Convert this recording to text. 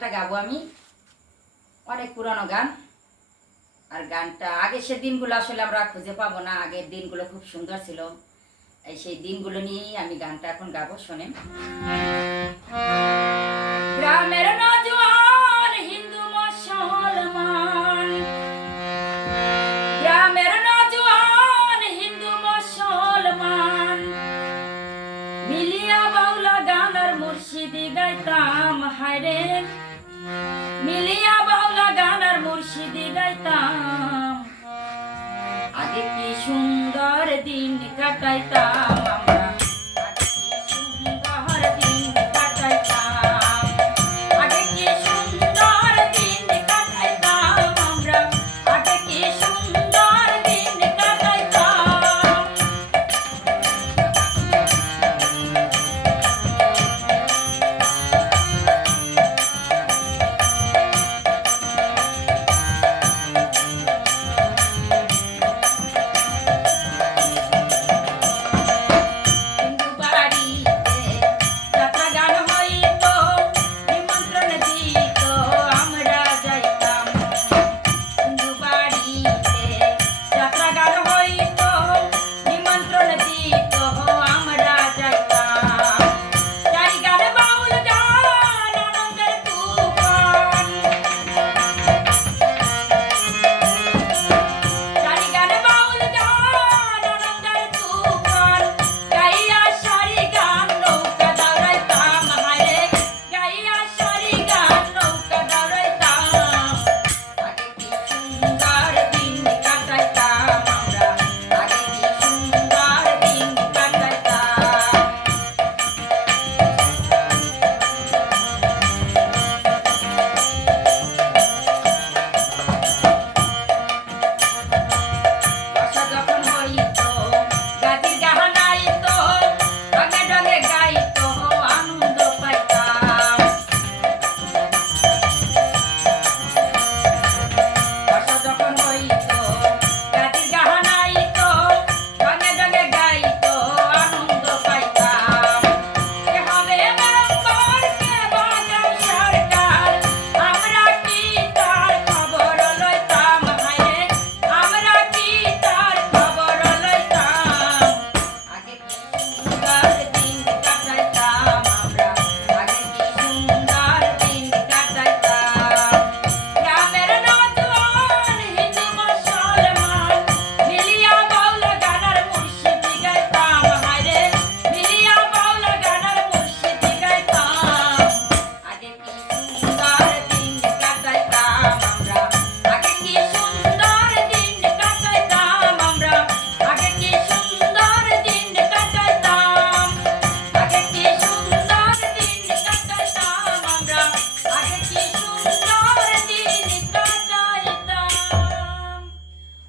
গানটা গাবো আমি, অনেক পুরানো গান। আর গানটা আগে সে দিনগুলো আসলে আমরা খুঁজে পাবো না, আগের দিনগুলো খুব সুন্দর ছিল। এই সেই দিনগুলো নিয়েই আমি গানটা এখন গাবো, শোনেন। গ্রামের নজওয়ান হিন্দু মুসলমান, গ্রামের নজওয়ান হিন্দু মুসলমান মিলিয়া বাউলা গান আর মুর্শিদি গাইতাম, হায়রে মিলিয়া বাউলা গান আর মুর্শিদি গাইতাম। আগে কি সুন্দর দিন কাটাইতাম।